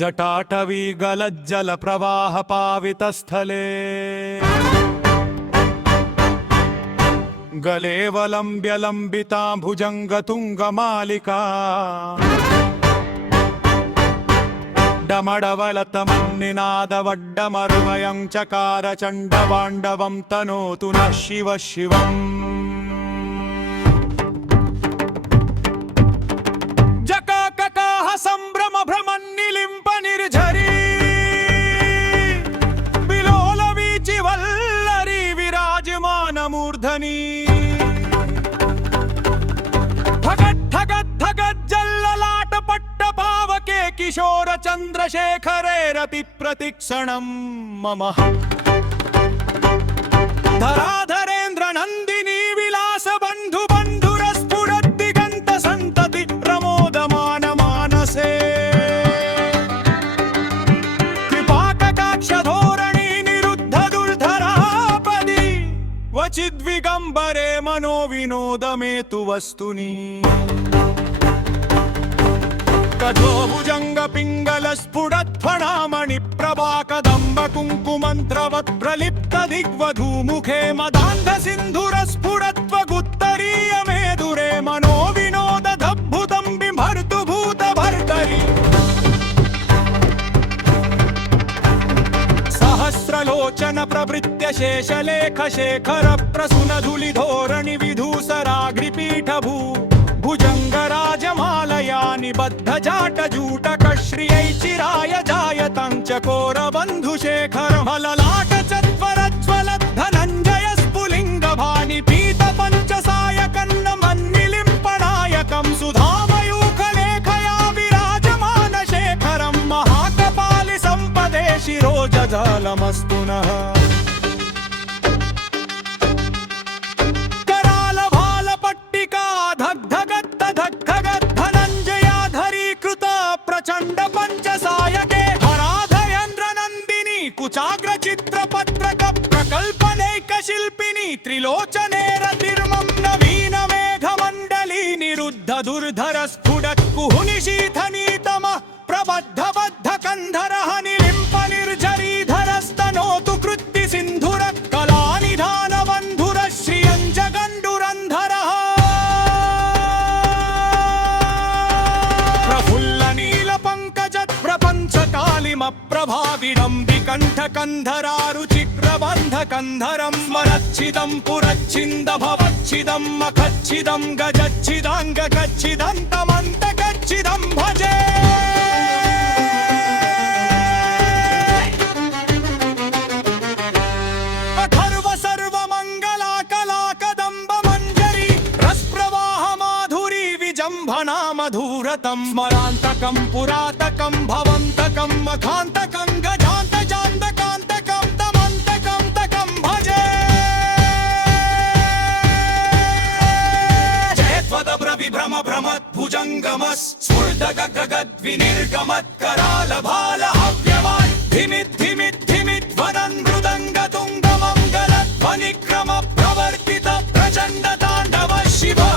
जटाटवी गलज्जल प्रवाह पावितस्थले गलेवलम्ब्य लम्बिता भुजङ्गतुङ्गमालिका डमडवलतमन्निनादवड्डमरुमयं चकार चण्डवाण्डवं तनोतु नः शिव शिवम् जकाककाः सम्भ्रम भ्रमन्निलिम्प निर्झरी विलोलवीचि वल्लरी विराजमानमूर्धनी किशोर चंद्रशेखरेरपि प्रतिक्षणं मम धराधरेन्द्र नंदिनी विलास बंधु बंधुरस्फुरद्दिगंत संतति प्रमोदमान मानसे कृपाकटाक्ष धोरणी निरुद्ध दुर्धरापदि क्वचिद्विगंबरे मनो विनोदमेतु वस्तुनि कठोभुजंग पिंगल स्फुरत्फणामणि प्रभाकदंब कुंकुमंत्रवत् प्रलिप्त दिग्वधूमुखे मदान्ध सिंधुर स्फुरत्वगुत्तरीय मेधुरे मनो विनोद दब्भुतं बिभर्तु भूत भर्तरि सहस्रलोचन प्रवृत्य शेषलेख शेखर प्रसून धूलि धोरणि विधूसराग्रिपीठभू भुजंगराजमालया निबद्ध जाट जूटक श्रियै चिराय जायतं चकोर बन्धुशेखर मललाट चत्वरज्वल धनञ्जय स्फुलिंग भानि पीत पञ्चसायकन्न मन्निलिम्पनायकं सुधामयूखलेखया विराजमान शेखरं महाकपालि सम्पदे शिरोजजालमस्तु नः प्रचंड पंचसायके हराधयेन्द्र नंदिनी कुचाग्र चित्रपत्रक प्रकल्पनैक शिल्पिनी त्रिलोचने रतिर्मं नवीन मेघमंडली निरुद्ध दुर्धर स्फुटत् कुहुनि शीथनीतम प्रबद्ध बद्ध कंधरः निलिम्प निर्झरीधरस्तनोतु कृत्ति सिन्धुर कलानिधान बन्धुर श्रियं जगण्डुरन्धरः प्रभाविडं विकण्ठकन्धरारुचिक्रबन्धकन्धरं स्मरच्छिदं पुरच्छिन्द भवच्छिदं मखच्छिदं गजच्छिदङ्गच्छिदन्तमन्तकच्छिदं भजे अथर्व सर्वमङ्गला कलाकदम्ब मञ्जरी रसप्रवाह माधुरी विजम्भना मधुरतं स्मरान्तकं पुरातकं भवन्तकं मखान्तकं गजान्तजान्तकान्तकं तमन्तकं तकं भजे जयत्वदभ्रविभ्रम भ्रमद्भुजङ्गमस् स्फुर्दगगद्विनिर्गमत्करालभालहव्यवान् धिमिद्धिमिद्धिमिद्वदन् मृदङ्गतुङ्गमङ्गलध्वनिक्रम प्रवर्तित प्रचण्डताण्डव शिवः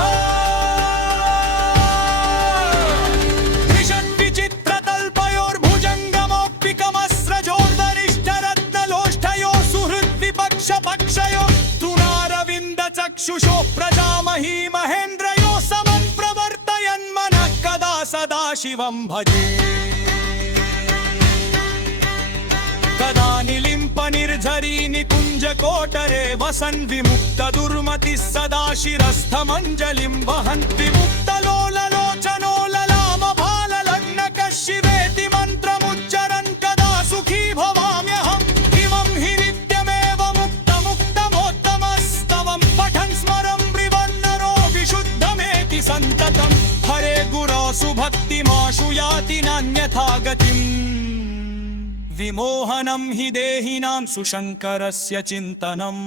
पक्षयो तृणारविन्द चक्षुषो प्रजामही महेन्द्रयो समं प्रवर्तयन् मनः कदा सदा शिवं भजे कदा निलिम्प निर्झरी निकुञ्ज कोटरे वसन् विमुक्त दुर्मतिः सदा शिरस्थमञ्जलिं वहन् विमुक्त लोललोचनो ललाम भाललग्नक शिवेति मन्त्रमुच्चरन् कदा सुखी भवाम्यहम् इमं हि संततं हरे गुरो सुभक्तिमाशु याति नान्यथा गतिम् विमोहनं हि देहिनां सुशङ्करस्य चिन्तनम्।